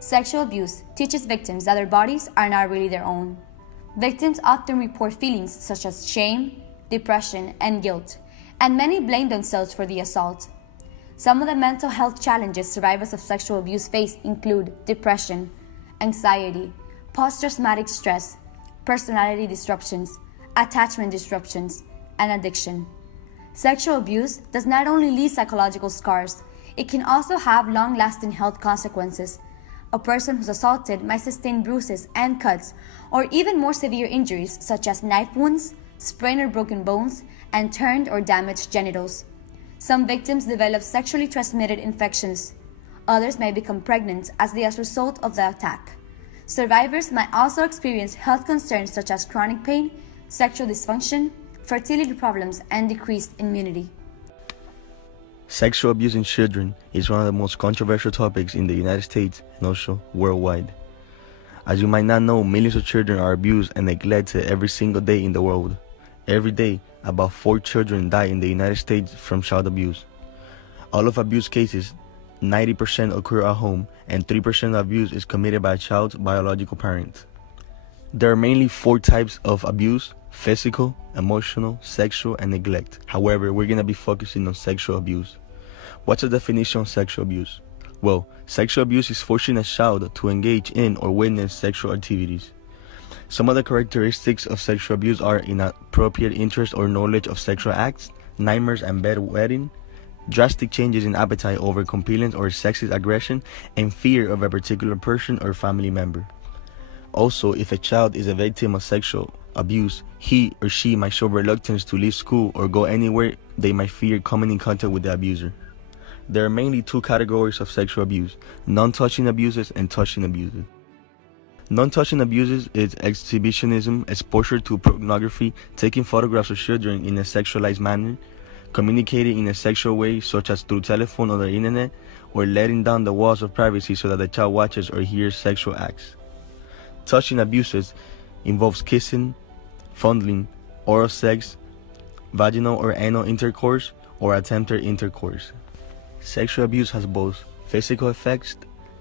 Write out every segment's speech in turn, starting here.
Sexual abuse teaches victims that their bodies are not really their own. Victims often report feelings such as shame, depression, and guilt, and many blame themselves for the assault. Some of the mental health challenges survivors of sexual abuse face include depression, anxiety, post-traumatic stress, personality disruptions, attachment disruptions, and addiction. Sexual abuse does not only leave psychological scars, it can also have long-lasting health consequences. A person who's assaulted might sustain bruises and cuts, or even more severe injuries such as knife wounds, sprained or broken bones, and turned or damaged genitals. Some victims develop sexually transmitted infections. Others may become pregnant as a result of the attack. Survivors might also experience health concerns such as chronic pain, sexual dysfunction, fertility problems, and decreased immunity. Sexual abuse in children is one of the most controversial topics in the United States and also worldwide. As you might not know, millions of children are abused and neglected every single day in the world. Every day, about 4 children die in the United States from child abuse. All of abuse cases, 90% occur at home, and 3% of abuse is committed by a child's biological parent. There are mainly 4 types of abuse: physical, emotional, sexual, and neglect. However, we're going to be focusing on sexual abuse. What's the definition of sexual abuse? Well, sexual abuse is forcing a child to engage in or witness sexual activities. Some of the characteristics of sexual abuse are inappropriate interest or knowledge of sexual acts, nightmares and bedwetting, drastic changes in appetite over compellence or sexist aggression, and fear of a particular person or family member. Also, if a child is a victim of sexual abuse, he or she might show reluctance to leave school or go anywhere they might fear coming in contact with the abuser. There are mainly 2 categories of sexual abuse: non-touching abuses and touching abuses. Non-touching abuses is exhibitionism, exposure to pornography, taking photographs of children in a sexualized manner, communicating in a sexual way such as through telephone or the internet, or letting down the walls of privacy so that the child watches or hears sexual acts. Touching abuses involves kissing, fondling, oral sex, vaginal or anal intercourse, or attempted intercourse. Sexual abuse has both physical effects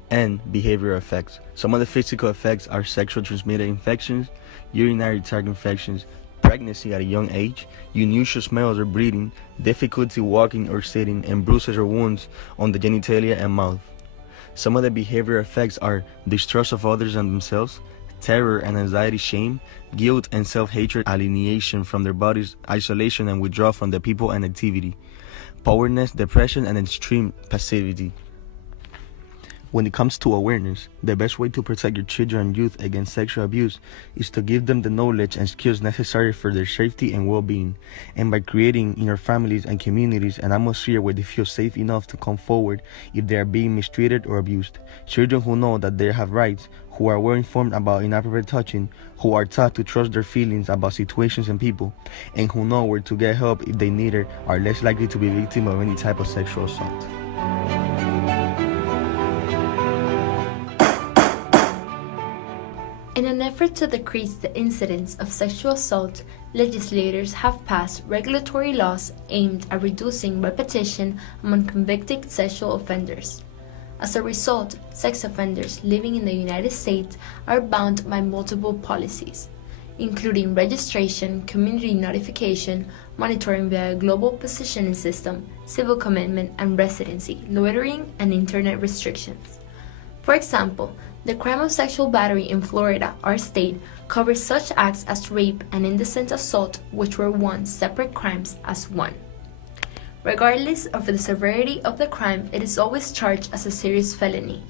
and behavioral effects. Some of the physical effects are sexual transmitted infections, urinary tract infections, pregnancy at a young age, unusual smells or breathing, difficulty walking or sitting, and bruises or wounds on the genitalia and mouth. Some of the behavioral effects are distrust of others and themselves, terror and anxiety, shame, guilt and self-hatred, alienation from their bodies, isolation and withdrawal from the people and activity, powerlessness, depression, and extreme passivity. When it comes to awareness, the best way to protect your children and youth against sexual abuse is to give them the knowledge and skills necessary for their safety and well-being, and by creating in your families and communities an atmosphere where they feel safe enough to come forward if they are being mistreated or abused. Children who know that they have rights, who are well informed about inappropriate touching, who are taught to trust their feelings about situations and people, and who know where to get help if they need it, are less likely to be victim of any type of sexual assault. In an effort to decrease the incidence of sexual assault, legislators have passed regulatory laws aimed at reducing repetition among convicted sexual offenders. As a result, sex offenders living in the United States are bound by multiple policies, including registration, community notification, monitoring via a global positioning system, civil commitment and residency, loitering, and internet restrictions. For example, the crime of sexual battery in Florida, our state, covers such acts as rape and indecent assault, which were once separate crimes, as one. Regardless of the severity of the crime, it is always charged as a serious felony.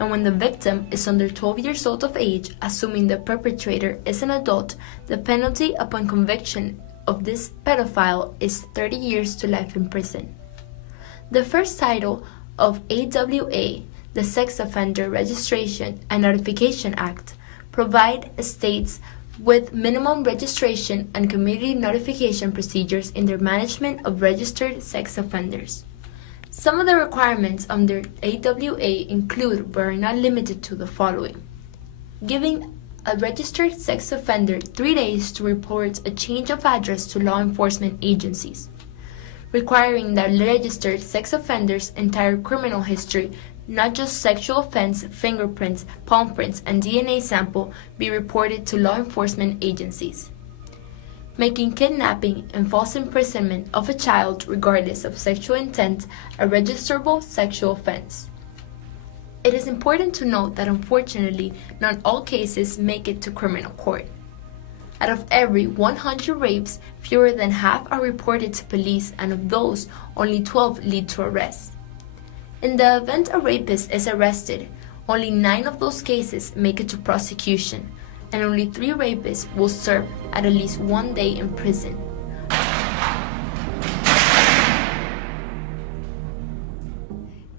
And when the victim is under 12 years old of age, assuming the perpetrator is an adult, the penalty upon conviction of this pedophile is 30 years to life in prison. The first title of AWA, the Sex Offender Registration and Notification Act, provide states with minimum registration and community notification procedures in their management of registered sex offenders. Some of the requirements under AWA include, but are not limited to, the following: giving a registered sex offender 3 days to report a change of address to law enforcement agencies, requiring that registered sex offenders' entire criminal history not just sexual offense, fingerprints, palm prints, and DNA sample be reported to law enforcement agencies. Making kidnapping and false imprisonment of a child regardless of sexual intent a registerable sexual offense. It is important to note that unfortunately, not all cases make it to criminal court. Out of every 100 rapes, fewer than half are reported to police, and of those, only 12 lead to arrest. In the event a rapist is arrested, only 9 of those cases make it to prosecution, and only 3 rapists will serve at least 1 day in prison.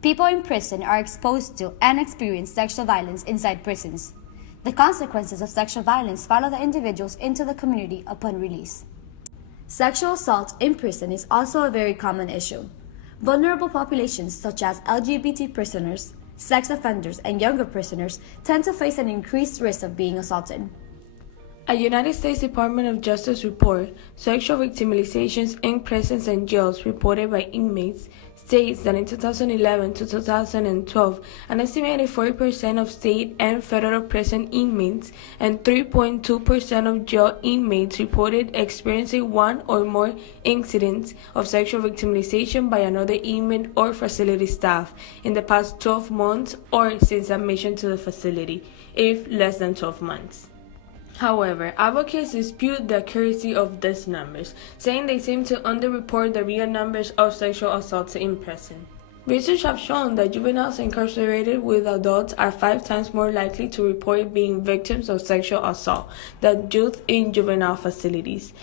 People in prison are exposed to and experience sexual violence inside prisons. The consequences of sexual violence follow the individuals into the community upon release. Sexual assault in prison is also a very common issue. Vulnerable populations such as LGBT prisoners, sex offenders, and younger prisoners tend to face an increased risk of being assaulted. A United States Department of Justice report, Sexual Victimizations in Prisons and Jails reported by inmates, states that in 2011 to 2012, an estimated 40% of state and federal prison inmates and 3.2% of jail inmates reported experiencing one or more incidents of sexual victimization by another inmate or facility staff in the past 12 months or since admission to the facility, if less than 12 months. However, advocates dispute the accuracy of these numbers, saying they seem to underreport the real numbers of sexual assaults in prison. Research has shown that juveniles incarcerated with adults are 5 times more likely to report being victims of sexual assault than youth in juvenile facilities.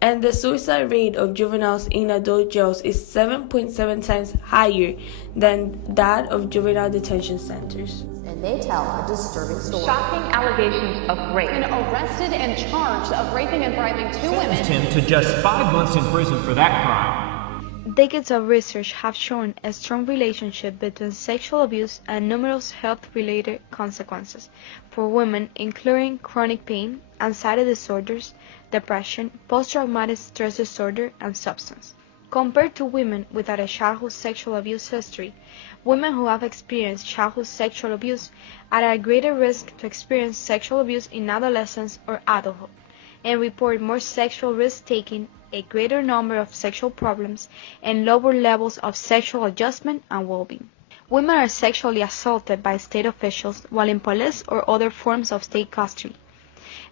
And the suicide rate of juveniles in adult jails is 7.7 times higher than that of juvenile detention centers. And they tell a disturbing story. Shocking allegations of rape. Been arrested and charged of raping and bribing 2 women. Sentenced him to just 5 months in prison for that crime. Decades of research have shown a strong relationship between sexual abuse and numerous health-related consequences for women, including chronic pain, anxiety disorders, depression, post-traumatic stress disorder, and substance. Compared to women without a childhood sexual abuse history, women who have experienced childhood sexual abuse are at greater risk to experience sexual abuse in adolescence or adulthood, and report more sexual risk-taking, a greater number of sexual problems, and lower levels of sexual adjustment and well-being. Women are sexually assaulted by state officials while in police or other forms of state custody.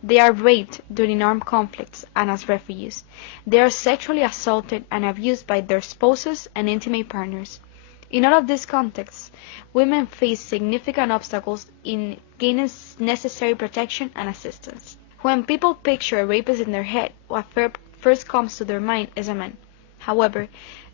They are raped during armed conflicts and as refugees. They are sexually assaulted and abused by their spouses and intimate partners. In all of these contexts, women face significant obstacles in gaining necessary protection and assistance. When people picture a rapist in their head, what first comes to their mind is a man. However,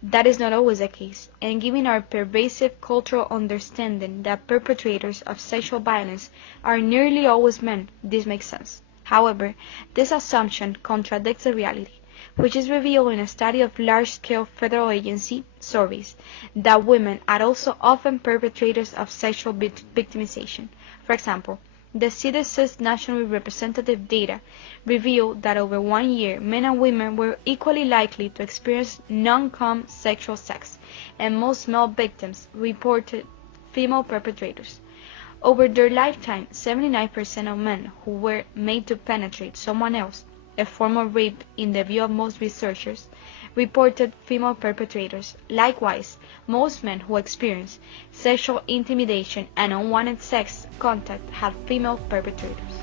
that is not always the case, and given our pervasive cultural understanding that perpetrators of sexual violence are nearly always men, this makes sense. However, this assumption contradicts the reality, which is revealed in a study of large-scale federal agency surveys, that women are also often perpetrators of sexual victimization. For example, the CDC's national representative data revealed that over 1 year, men and women were equally likely to experience non-com sexual sex, and most male victims reported female perpetrators. Over their lifetime, 79% of men who were made to penetrate someone else, a form of rape in the view of most researchers, reported female perpetrators. Likewise, most men who experienced sexual intimidation and unwanted sex contact had female perpetrators.